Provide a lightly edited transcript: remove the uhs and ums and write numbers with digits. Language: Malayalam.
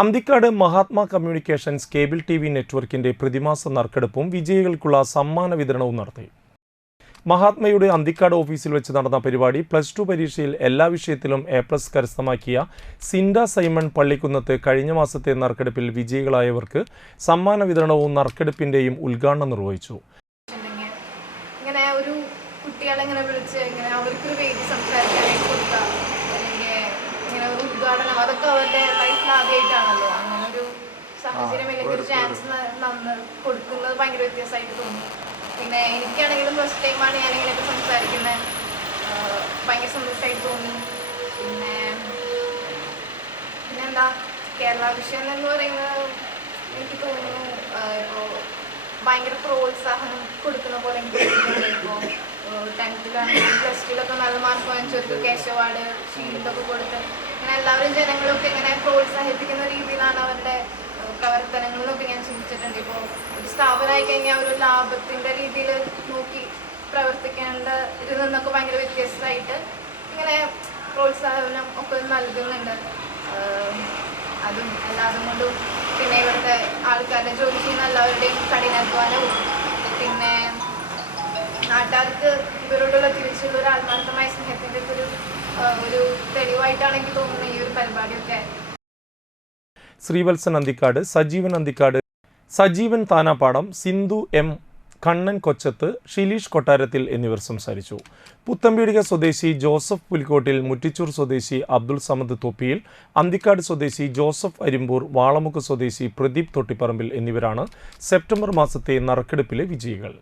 Anthikad Mahatma communications cable TV. നെറ്റ്വർക്കിന്റെ പ്രതിമാസ നറുക്കെടുപ്പും വിജയികൾക്കുള്ള സമ്മാന വിതരണവും നടത്തി. മഹാത്മയുടെ അന്തിക്കാട് ഓഫീസിൽ വെച്ച് നടന്ന പരിപാടി +2 പരീക്ഷയിൽ എല്ലാ വിഷയത്തിലും A+ കരസ്ഥമാക്കിയ സിൻഡ സൈമൺ പള്ളിക്കുന്നത്ത് കഴിഞ്ഞ മാസത്തെ നറുക്കെടുപ്പിൽ വിജയികളായവർക്ക് സമ്മാന വിതരണവും നറുക്കെടുപ്പിന്റെയും ഉദ്ഘാടനം നിർവഹിച്ചു. അതൊക്കെ അവരുടെ ലൈഫിൽ ആദ്യമായിട്ടാണല്ലോ. അങ്ങനെ ഒരു സാഹചര്യം അല്ലെങ്കിൽ ഒരു ചാൻസ് കൊടുക്കുന്നത് ഭയങ്കര വ്യത്യാസമായിട്ട് തോന്നി. പിന്നെ എനിക്കാണെങ്കിലും ഫസ്റ്റ് ടൈമാണ് ഞാനിങ്ങനെയൊക്കെ സംസാരിക്കുന്നത്. ഭയങ്കര സന്തോഷമായിട്ട് തോന്നി. പിന്നെന്താ കേരള വിഷയം എന്ന് പറയുന്നത് എനിക്ക് തോന്നുന്നു ഇപ്പോൾ ഭയങ്കര പ്രോത്സാഹനം കൊടുക്കുന്ന പോലെ എനിക്ക് തോന്നുന്നുണ്ട്. ഇപ്പോൾ 10th-ലാണെങ്കിലും +2-ലൊക്കെ നല്ല മാർക്ക് വാങ്ങിച്ചവർക്ക് കേശ് അവാർഡ്, ഷീൽഡൊക്കെ കൊടുത്ത് അങ്ങനെ എല്ലാവരും ജനങ്ങളൊക്കെ ഇങ്ങനെ പ്രോത്സാഹിപ്പിക്കുന്ന രീതിയിലാണ് അവരുടെ പ്രവർത്തനങ്ങളൊക്കെ ഞാൻ ചിന്തിച്ചിട്ടുണ്ട്. ഇപ്പോൾ ഒരു സ്ഥാപനമായി കഴിഞ്ഞാൽ ഒരു ലാഭത്തിൻ്റെ രീതിയിൽ നോക്കി പ്രവർത്തിക്കേണ്ട ഇതിൽ നിന്നൊക്കെ ഭയങ്കര വ്യത്യസ്തമായിട്ട് ഇങ്ങനെ പ്രോത്സാഹനം ഒക്കെ നൽകുന്നുണ്ട്. അതും എല്ലാതും കൊണ്ടും പിന്നെ ഇവിടുത്തെ ആൾക്കാരുടെ ജോലി ചെയ്യുന്ന എല്ലാവരുടെയും കഠിനാധ്വാനവും പിന്നെ നാട്ടുകാർക്ക് ഇവരോടുള്ള തിരിച്ചുള്ള ഒരു ആത്മാർത്ഥമായ സ്നേഹത്തിൻ്റെ ഒരു തെളിവായിട്ടാണ് എനിക്ക് തോന്നുന്നത് ഈ ഒരു പരിപാടിയൊക്കെ. ശ്രീവത്സൻ അന്തിക്കാട്, സജീവൻ അന്തിക്കാട്, സജീവൻ താനാപ്പാടം, സിന്ധു M, കണ്ണൻ കൊച്ചത്ത്, ഷിലീഷ് കൊട്ടാരത്തിൽ എന്നിവർ സംസാരിച്ചു. പുത്തമ്പീടിക സ്വദേശി ജോസഫ് പുലിക്കോട്ടിൽ, മുറ്റിച്ചൂർ സ്വദേശി അബ്ദുൾ സമദ് തൊപ്പിയിൽ, അന്തിക്കാട് സ്വദേശി ജോസഫ് അരിമ്പൂർ, വാളമുക്ക് സ്വദേശി പ്രദീപ് തൊട്ടിപ്പറമ്പിൽ എന്നിവരാണ് സെപ്റ്റംബർ മാസത്തെ നറുക്കെടുപ്പിലെ വിജയികൾ.